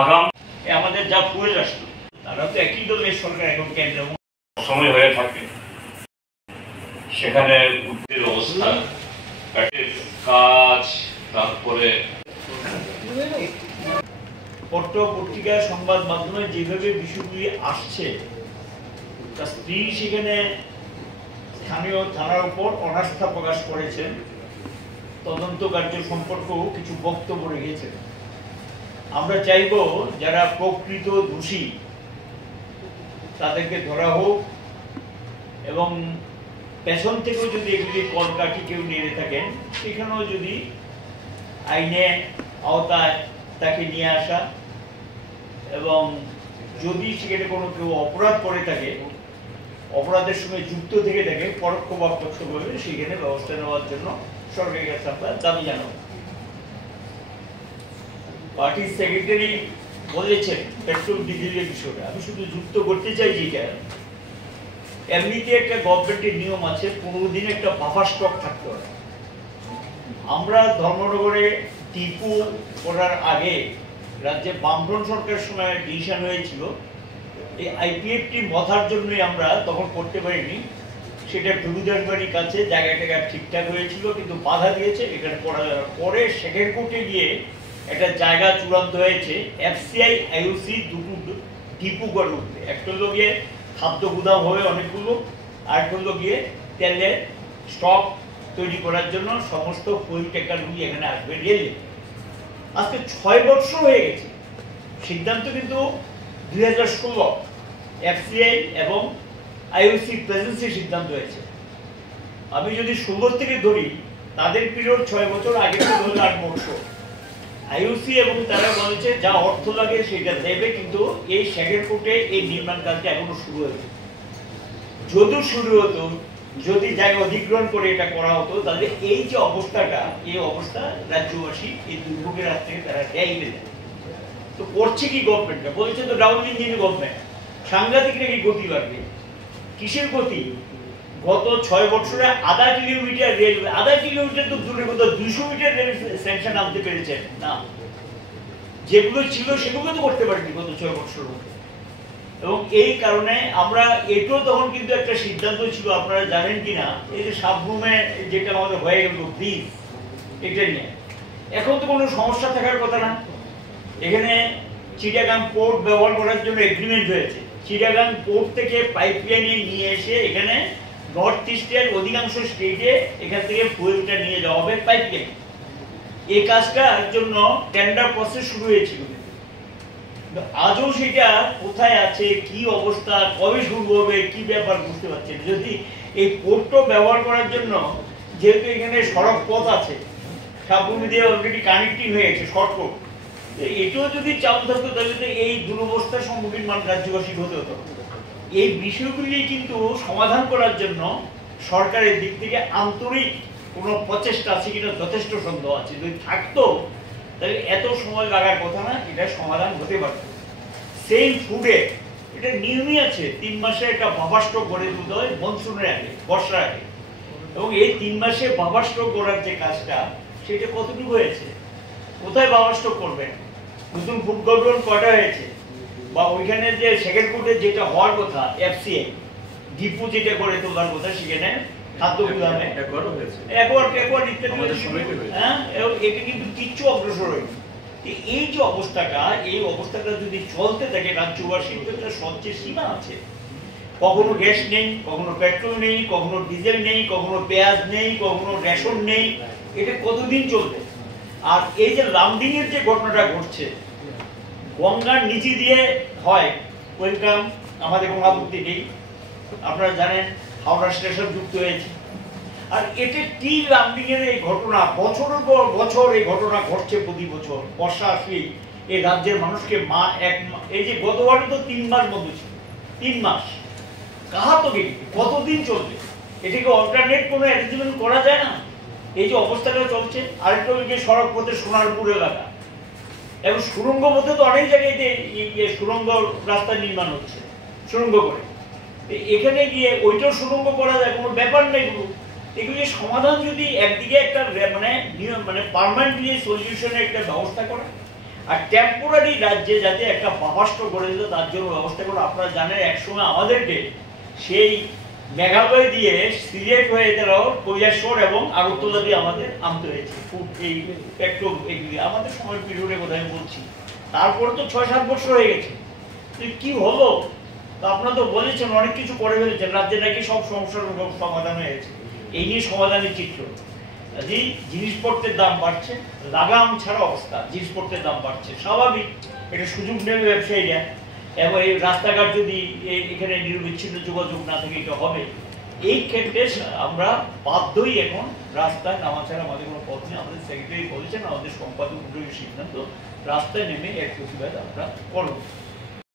আগাম আমাদের যা ফুয়েল আসতো তারা তো একই দলের সরকার এখন কেন্দ্র সময় হয়ে থাকে, সেখানে উদ্বেগের অবস্থা, কাজ, তারপরে পত্র পত্রিকা সংবাদ মাধ্যমে যেভাবে বিষয়গুলি আসছে, তার স্ত্রী সেখানে স্থানীয় থানার উপর অনাস্থা প্রকাশ করেছেন, তদন্ত কার্য সম্পর্কেও কিছু বক্তব্য রেখেছেন। আমরা চাইব যারা প্রকৃত দোষী তাদেরকে ধরা হোক, এবং পেছন থেকেও যদি এগুলি কলকাঠি কেউ নিয়ে থাকেন সেখানেও যদি আইনে আওতায় তাকে নিয়ে আসা, এবং যদি সেখানে কোনো কেউ অপরাধ করে থাকে, অপরাধের সঙ্গে যুক্ত থেকে থাকে পরোক্ষ বা প্রত্যক্ষভাবে, সেখানে ব্যবস্থা নেওয়ার জন্য সরকারের কাছে আমরা দাবি জানাবো। পার্টির সেক্রেটারি বলেছেন পেট্রোল ডিজেলের বিষয়টা, আমি শুধু যুক্ত করতে চাই যেটা এমনিতে একটা গভর্নমেন্টের নিয়ম আছে 15 দিন একটা বাফার স্টক থাকতে হয়। আমরা ধর্মনগরে টিপু করার আগে রাজ্যে বামফ্রন্ট সরকারের সময় ডিসিশন হয়েছিল এই আইপিএফটি মথার জন্যই আমরা তখন করতে পারিনি, সেটা প্রভুদাসবাড়ির কাছে জায়গাটা ঠিকঠাক হয়েছিল কিন্তু বাধা দিয়েছে, এখানে করা যাবে। পরে সেকেন্ড কোর্টে গিয়ে একটা জায়গা চূড়ান্ত হয়েছে এফসিআই আইওসি দুটো টিপু করে উঠবে, একটা হলো গিয়ে খাদ্য গুদাম হবে অনেকগুলো, আর একটা হলো গিয়ে তেলের স্টক তৈরি করার জন্য সমস্ত ফুয়েল ট্যাঙ্কারগুলি এখানে আসবে রেলে। আজকে 6 বছর হয়ে গেছে, সিদ্ধান্ত কিন্তু 2016 এফসিআই এবং আইওসি প্রেজেন্সি সিদ্ধান্ত হয়েছে। আমি যদি 16 থেকে ধরি, তাদের পিরিয়ড 6 বছর, আগে তো ধরলে 8 বছর। আইওসি এবং তারা বলেছে যা অর্থ লাগে সেটা দেবে, কিন্তু এই সেকেন্ড কোর্টে এই নির্মাণ কাজটা এখনো শুরু হয়েছে। যদি শুরু হতো, যদি জায়গা অধিগ্রহণ করে এটা করা হতো, তাহলে এই যে অবস্থাটা, এই অবস্থা রাজ্যবাসী এই দুর্ভোগের হাত থেকে তারা রেহাই পেত। তো করছে কি গভর্নমেন্টটা? বলছে তো ডাবল ইঞ্জিন গভর্নমেন্ট, সাংঘাতিক নাকি গতি বাড়বে। কিসের গতি? গত 6 বছরে আধা কিলোমিটার রেল, আধা কিলোমিটার তো দূরে, কোথাও 200 মিটার রেল স্যাংশন আনতে পেরেছেন না, যেগুলো ছিল সেগুলো তো করতে পারেনি গত 6 বছর। এবং এই কারণে আমরা এটাও তখন কিন্তু একটা সিদ্ধান্ত ছিল, আপনারা জানেন কিনা, এই যে সাবরুমে যেটা আমাদের হয়ে গেল ব্রিজ, এটা নিয়ে এখন তো কোনো সমস্যা থাকার কথা না। এখানে চিটাগাং পোর্ট ব্যবহার করার জন্য এগ্রিমেন্ট হয়েছে, চিটাগাং পোর্ট থেকে পাইপলাইন নিয়ে এসে এখানে নর্থ ইস্টের অধিকাংশ স্টেটে এখান থেকে ফুয়েলটা নিয়ে যাওয়া হবে পাইপলাইন। এই কাজটার জন্য টেন্ডার প্রসেস শুরু হয়েছিল, আজও সেটা কোথায় আছে, কি অবস্থা, কবে শুরু হবে, কি ব্যাপার বুঝতে পারছেন। যদি এই পোর্টটা ব্যবহার করার জন্য, যেহেতু এখানে সড়ক পথ আছে, সাবরুমে দিয়ে অলরেডি কানেক্টিং হয়ে গেছে শর্টকট, এটাও যদি চালু থাকতো তাহলে তো এই দুরবস্থার সম্মুখীন রাজ্যবাসী হতে হতো। এই বিষয়গুলি কিন্তু সমাধান করার জন্য সরকারের দিক থেকে আন্তরিক কোনো প্রচেষ্টা আছে কিনা যথেষ্ট সন্দেহ আছে। যদি থাকতো তাহলে এত সময় লাগার কথা না, এটা সমাধান হতে পারত। সেম ফুডে এটা নিয়মই আছে, 3 মাসে একটা বাফার স্টক গড়ে তুলতে হয় মনসুনের আগে, বর্ষার আগে। এবং এই 3 মাসে বাফার স্টক গড়ার যে কাজটা, সেটা কতটুকু হয়েছে? কোথায় বাফার স্টক করবেন? নতুন ফুড গভর্নমেন্ট কয়টা হয়েছে? বা ওইখানে যে সেকেন্ড কোর্টে যেটা হওয়ার কথা, এফসিআই ডিপু যেটা করে তোলার কথা, সেখানে খাদ্য গুদামে একবার ইত্যাদি, হ্যাঁ, এটা কিন্তু কিচ্ছু অগ্রসর হয়নি। এই যে অবস্থাটা, এই অবস্থাটা যদি চলতে থাকে, রাজ্যবাসীর একটা সঞ্চয়ের সীমা আছে। কখনো গ্যাস নেই, কখনো পেট্রোল নেই, কখনো ডিজেল নেই, কখনো পেঁয়াজ নেই, কখনো রেশন নেই, এটা কতদিন চলবে? আর এই যে লামডিং এর যে ঘটনাটা ঘটছে, গঙ্গার নিচে দিয়ে হয়, ওয়েলকাম, আমাদের কোনো আপত্তি নেই। আপনারা জানেন হাওড়া স্টেশন যুক্ত হয়েছে। আর এটা কি লামডিং এর এই ঘটনা, বছরের পর বছর এই ঘটনা ঘটছে, প্রতি বছর বর্ষা আসলেই এই রাজ্যের মানুষকে এই যে গতবারে তো 3 মাস বন্ধ ছিল, 3 মাস কাহা তো গেলি, কতদিন চলবে? এটাকে অল্টারনেট কোনো অ্যারেঞ্জমেন্ট করা যায় না? এই যে অবস্থাটা চলছে। আরেকটা ওইদিকে সড়ক পথে সোনারপুর এলাকা, এবং সুড়ঙ্গ পথে তো অনেক জায়গাতে সুড়ঙ্গ রাস্তা নির্মাণ হচ্ছে, সুড়ঙ্গ করে এখানে গিয়ে ওইটাও সুড়ঙ্গ করা যায়, কোনো ব্যাপার নেই। এগুলি সমাধান যদি একদিকে একটা মানে পার্মানেন্টলি সলিউশনের একটা ব্যবস্থা করে, আর টেম্পোরারি রাজ্যে যাতে একটা বাফাস্ট করে দিল তার জন্য ব্যবস্থা করলো। আপনারা জানেন একসময় আমাদেরকে সেই মেঘালয় দিয়ে সিলেট হয়ে এছাড়াও কৈলাসহর এবং আগরতলা দিয়ে আমাদের আনতে হয়েছে ফুড এই পেট্রোল এগুলি আমাদের সময় পিরিয়ডের কথা আমি বলছি। তারপরে তো 6-7 বছর হয়ে গেছে, কি হলো? তো আপনারা তো বলেছেন অনেক কিছু করে ফেলেছেন, রাজ্যে নাকি সব সমস্যার সমাধান হয়ে গেছে। এই নিয়ে সমাধানের চিত্র যে জিনিসপত্রের দাম বাড়ছে, লাগাম ছাড়া অবস্থা, জিনিসপত্রের দাম বাড়ছে স্বাভাবিক, এটা সুযোগ নেবে ব্যবসায়ীরা। এবং এই রাস্তাঘাট যদি এখানে নিরবিচ্ছিন্ন যোগাযোগ না থাকে এটা হবে। এই ক্ষেত্রে আমরা বাধ্যই এখন রাস্তায় নামা ছাড়া আমাদের কোনো পথ নেই। আমাদের সেক্রেটারি বলেছেন, আমাদের সম্পাদক সিদ্ধান্ত রাস্তায় নেমে এর প্রতিবাদ আমরা করব।